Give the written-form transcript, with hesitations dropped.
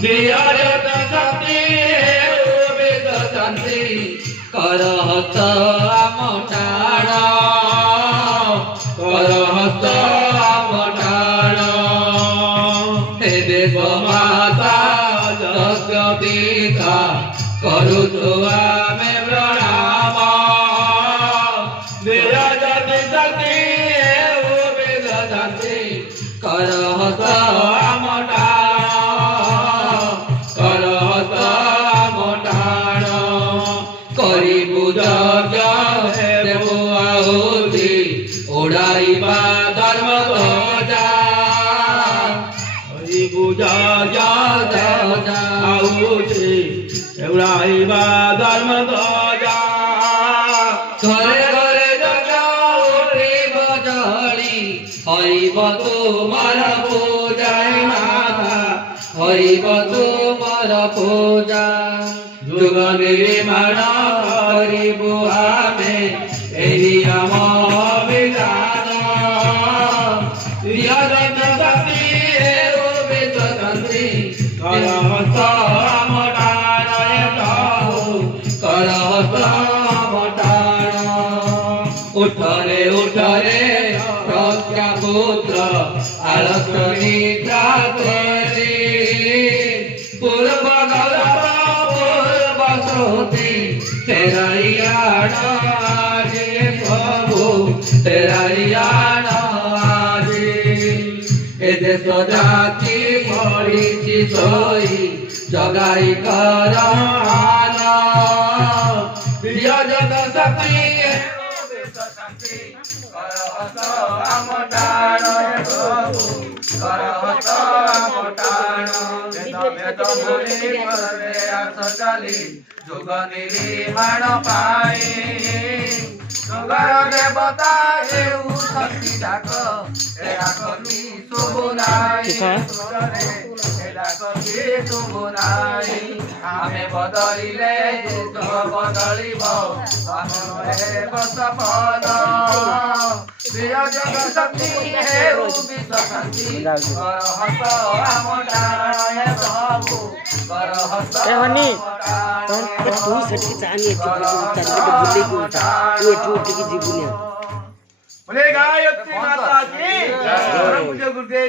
विराजत शक्ति वेद शांति करहत आमटाण करहत आमटाण हे देव माता जग पिता करुतो आमे प्रणाम विराजत शक्ति वेद शांति करहत आमटाण करहत आमटाण करिबु यज्ञ देव आहुति उड़ाइबा धर्म ध्वजा करिबु यज्ञ आहुति उड़ाइबा धर्म ध्वजा घरे घरे यज्ञ उठिब जळि हरिब तुमार पूजा माता हरिब तुमार पूजा जुग निर्माण करिबु आमे एहि राम विधान विराजत शक्ति वेद शांति करहत आमटाण करहत आमटाण उठरे उठरे प्रज्ञापुत्र आलस निद्रा करी पूर्व पूर्व श्रुति तेराइयाण आजे प्रभु तेराइयाण आजे ए देश जाति पड़िछि सोई जगाई कर आना विराजत शक्ति करहत आमटाण प्रभु करहत आमटाण वेद मुनि करे आस चाली जुग निर्माण पाई जुगर देवता हेउ शक्ति डाक डाकि शुभुनाई डाकि शुभुनाई आमे बदलिले जुग बदलिब सफल विराजत शक्ति हेउ विश्व शांति करहत आमटाण प्रभु करहत आमटाण बोले गायत्री माता की जय।